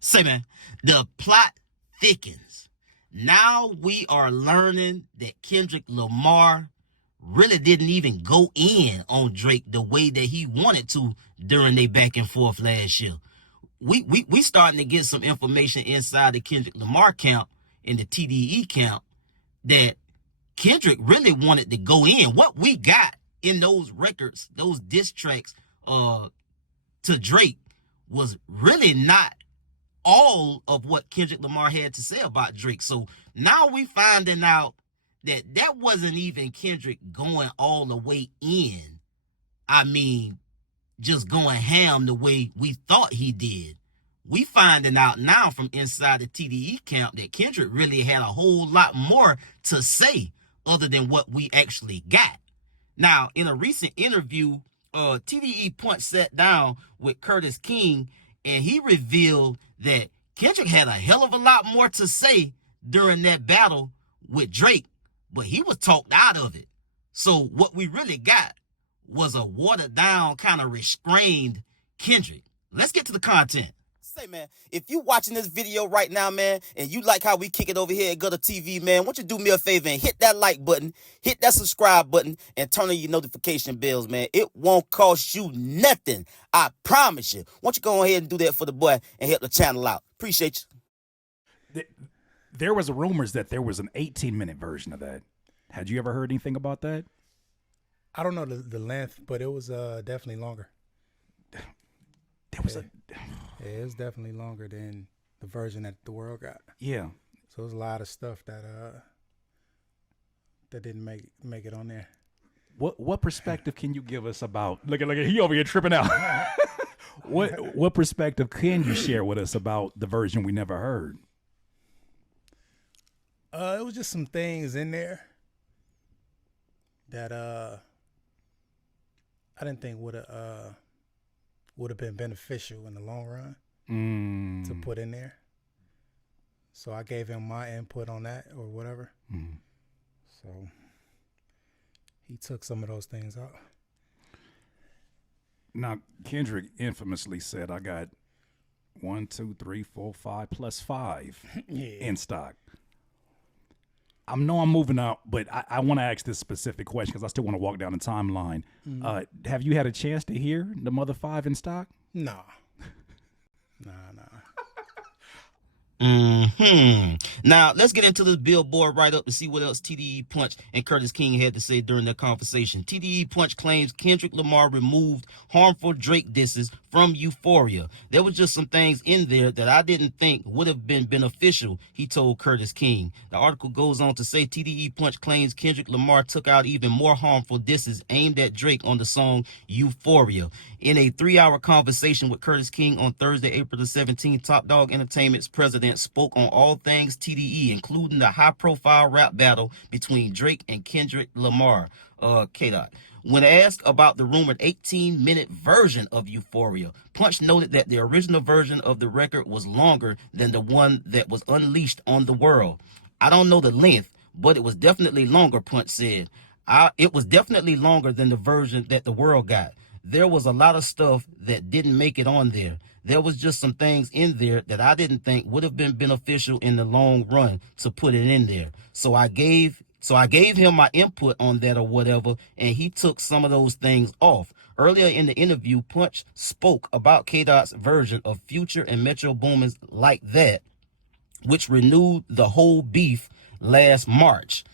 Say, man, the plot thickens. Now we are learning that Kendrick Lamar really didn't even go in on Drake the way that he wanted to during their back and forth last year. We starting to get some information inside the Kendrick Lamar camp and the TDE camp that Kendrick really wanted to go in. What we got in those records, those diss tracks to Drake, was really not all of what Kendrick Lamar had to say about Drake. So now we finding out that wasn't even Kendrick going all the way in. I mean, just going ham the way we thought he did. We finding out now from inside the TDE camp that Kendrick really had a whole lot more to say other than what we actually got. Now, in a recent interview, TDE Punch sat down with Curtis King, and he revealed that Kendrick had a hell of a lot more to say during that battle with Drake, but he was talked out of it. So what we really got was a watered down, kind of restrained Kendrick. Let's get to the content. Say, man, if you watching this video right now, man, and you like how we kick it over here at GuddaTV, man, won't you do me a favor and hit that like button, hit that subscribe button, and turn on your notification bells, man. It won't cost you nothing. I promise you. Won't you go ahead and do that for the boy and help the channel out? Appreciate you. There was rumors that there was an 18-minute version of that. Had you ever heard anything about that? I don't know the length, but it was definitely longer. There was Yeah, it was definitely longer than the version that the world got. Yeah. So there's a lot of stuff that that didn't make it on there. What perspective can you give us about? Look at he over here tripping out. What perspective can you share with us about the version we never heard? It was just some things in there that I didn't think would have been beneficial in the long run to put in there. So I gave him my input on that or whatever. So he took some of those things out. Now, Kendrick infamously said, I got 1, 2, 3, 4, 5 plus 5 in stock. I know I'm moving out, but I want to ask this specific question because I still want to walk down the timeline. Have you had a chance to hear the mother 5 in stock? Nah. Now, let's get into this Billboard write-up to see what else TDE Punch and Curtis King had to say during their conversation. TDE Punch claims Kendrick Lamar removed harmful Drake disses from EUPHORIA. There was just some things in there that I didn't think would have been beneficial, he told Curtis King. The article goes on to say TDE Punch claims Kendrick Lamar took out even more harmful disses aimed at Drake on the song EUPHORIA. In a 3-hour conversation with Curtis King on Thursday, April the 17th, Top Dog Entertainment's president spoke on all things TDE, including the high-profile rap battle between Drake and Kendrick Lamar. K-Dot. When asked about the rumored 18-minute version of EUPHORIA, Punch noted that the original version of the record was longer than the one that was unleashed on the world. I don't know the length, but it was definitely longer, Punch said. It was definitely longer than the version that the world got. There was a lot of stuff that didn't make it on there. There was just some things in there that I didn't think would have been beneficial in the long run to put it in there. So I gave him my input on that or whatever, and he took some of those things off. Earlier in the interview, Punch spoke about K-Dot's version of Future and Metro Boomin's Like That, which renewed the whole beef last March.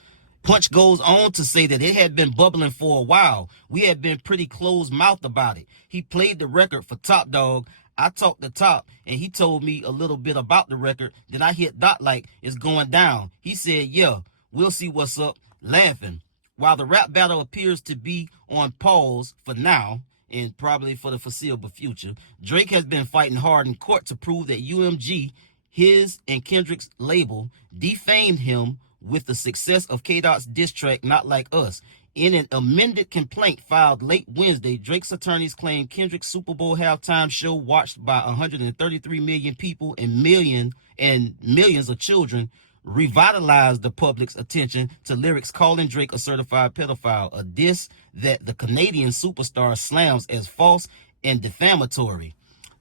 Punch goes on to say that it had been bubbling for a while. We had been pretty closed-mouthed about it. He played the record for Top Dog. I talked to Top, and he told me a little bit about the record. Then I hit Dot like, it's going down. He said, yeah, we'll see what's up, laughing. While the rap battle appears to be on pause for now, and probably for the foreseeable future, Drake has been fighting hard in court to prove that UMG, his and Kendrick's label, defamed him with the success of K-Dot's diss track, Not Like Us. In an amended complaint filed late Wednesday, Drake's attorneys claim Kendrick's Super Bowl halftime show, watched by 133 million people and millions of children, revitalized the public's attention to lyrics calling Drake a certified pedophile, a diss that the Canadian superstar slams as false and defamatory.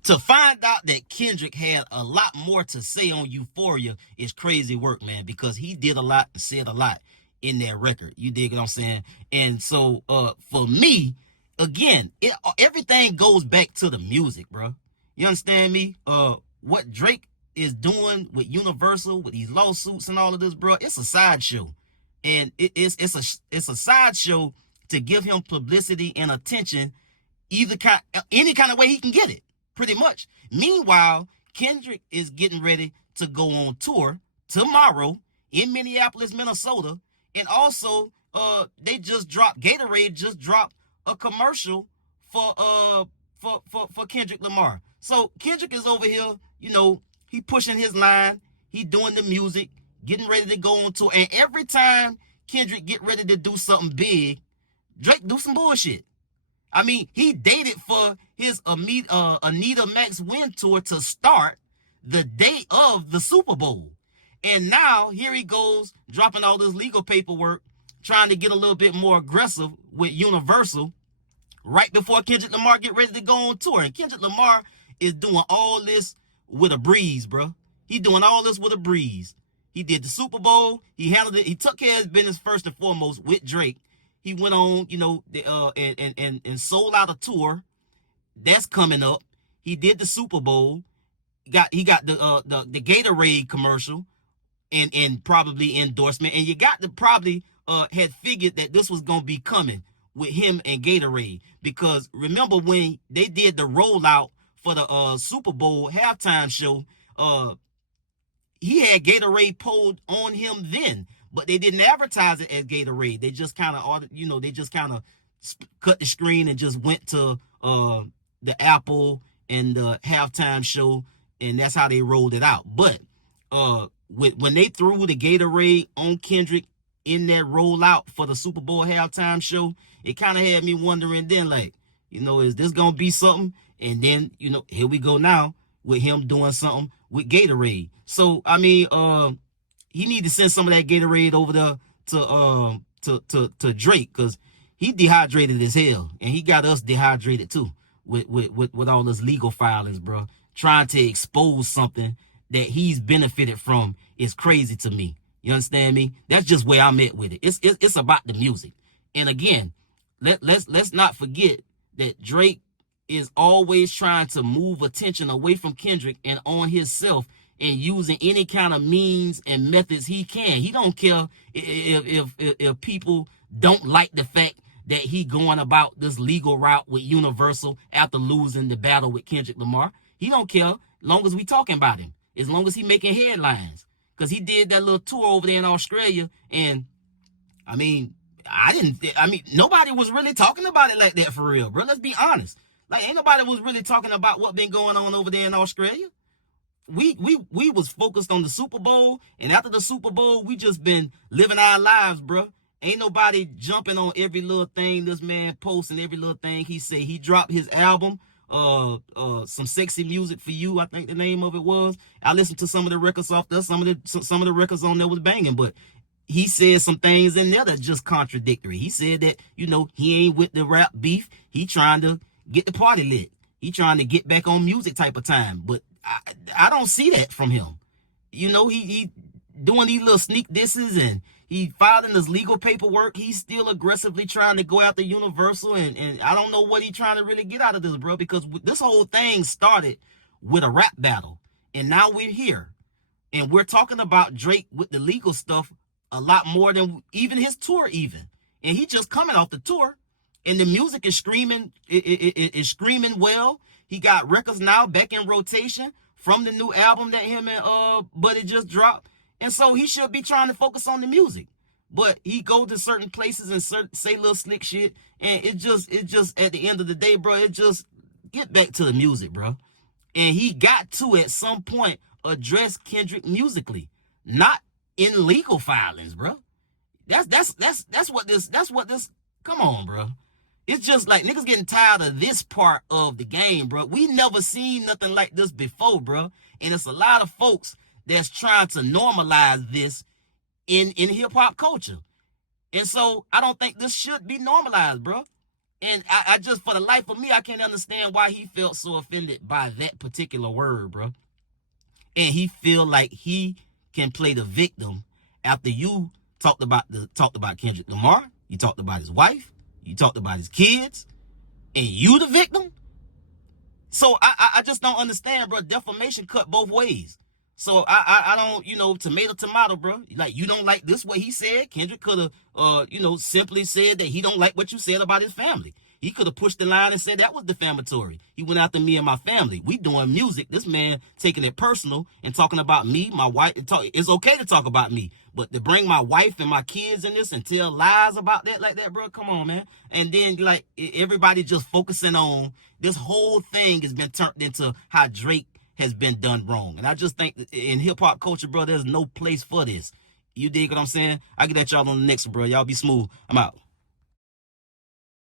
to find out that Kendrick had a lot more to say on Euphoria is crazy work, man, because he did a lot and said a lot in that record. You dig what I'm saying? And so for me, again, everything goes back to the music, bro. You understand me? What Drake is doing with Universal, with these lawsuits and all of this, bro, it's a sideshow. And it's a sideshow to give him publicity and attention any kind of way he can get it, pretty much. Meanwhile, Kendrick is getting ready to go on tour tomorrow in Minneapolis, Minnesota. And also, Gatorade just dropped a commercial for Kendrick Lamar. So Kendrick is over here, he pushing his line, he doing the music, getting ready to go on tour. And every time Kendrick get ready to do something big, Drake do some bullshit. I mean, he dated for his Anita Max Win tour to start the day of the Super Bowl. And now here he goes dropping all this legal paperwork, trying to get a little bit more aggressive with Universal right before Kendrick Lamar get ready to go on tour. And Kendrick Lamar is doing all this with a breeze, bro. He doing all this with a breeze. He did the Super Bowl. He handled it. He took care of his business first and foremost with Drake. He went on, and sold out a tour that's coming up. He did the Super Bowl. He got the Gatorade commercial and probably endorsement. And you got to probably had figured that this was gonna be coming with him and Gatorade, because remember when they did the rollout for the Super Bowl halftime show, he had Gatorade pulled on him then, but they didn't advertise it as Gatorade. They just kind of cut the screen and just went to the Apple and the halftime show, and that's how they rolled it out. But when they threw the Gatorade on Kendrick in that rollout for the Super Bowl halftime show, it kind of had me wondering then, like, is this gonna be something? And then, here we go now with him doing something with Gatorade. So I mean, he need to send some of that Gatorade over there to Drake, because he dehydrated as hell, and he got us dehydrated too with all this legal filings, bro. Trying to expose something that he's benefited from is crazy to me. You understand me? That's just where I'm at with it. It's about the music. And again, let's not forget that Drake is always trying to move attention away from Kendrick and on himself, and using any kind of means and methods he can. He don't care if people don't like the fact that he going about this legal route with Universal after losing the battle with Kendrick Lamar. He don't care, as long as we talking about him, as long as he making headlines. Because he did that little tour over there in Australia, and nobody was really talking about it like that for real, bro. Let's be honest. Like, ain't nobody was really talking about what been going on over there in Australia. We was focused on the Super Bowl, and after the Super Bowl, we just been living our lives, bro. Ain't nobody jumping on every little thing this man posts and every little thing he say. He dropped his album, Some Sexy Music for You, I think the name of it was. I listened to some of the records off there. Some of the records on there was banging, but he said some things in there that just contradictory. He said that, he ain't with the rap beef. He trying to get the party lit. He trying to get back on music type of time. But I don't see that from him. He doing these little sneak disses, and he filing his legal paperwork. He's still aggressively trying to go after Universal, and I don't know what he's trying to really get out of this, bro, because this whole thing started with a rap battle, and now we're here, and we're talking about Drake with the legal stuff a lot more than even his tour even. And he just coming off the tour, and the music is screaming. It is screaming well. He got records now back in rotation from the new album that him and Buddy just dropped. And so he should be trying to focus on the music. But he go to certain places and say little slick shit. And it just at the end of the day, bro, it just get back to the music, bro. And he got to at some point address Kendrick musically, not in legal filings, bro. That's what this come on, bro. It's just like niggas getting tired of this part of the game, bro. We never seen nothing like this before, bro. And it's a lot of folks that's trying to normalize this in hip hop culture. And so I don't think this should be normalized, bro. And I just, for the life of me, I can't understand why he felt so offended by that particular word, bro. And he feel like he can play the victim after you talked about Kendrick Lamar, you talked about his wife, you talked about his kids, and you the victim. So I just don't understand, bro. Defamation cut both ways. So I don't, tomato, bro. Like, you don't like this, what he said. Kendrick could have, simply said that he don't like what you said about his family. He could have pushed the line and said that was defamatory. He went after me and my family. We doing music. This man taking it personal and talking about me, my wife. It's okay to talk about me, but to bring my wife and my kids in this and tell lies about that like that, bro, come on, man. And then, like, everybody just focusing on this whole thing has been turned into how Drake has been done wrong. And I just think that in hip-hop culture, bro, there's no place for this. You dig what I'm saying? I'll get at y'all on the next one, bro. Y'all be smooth. I'm out.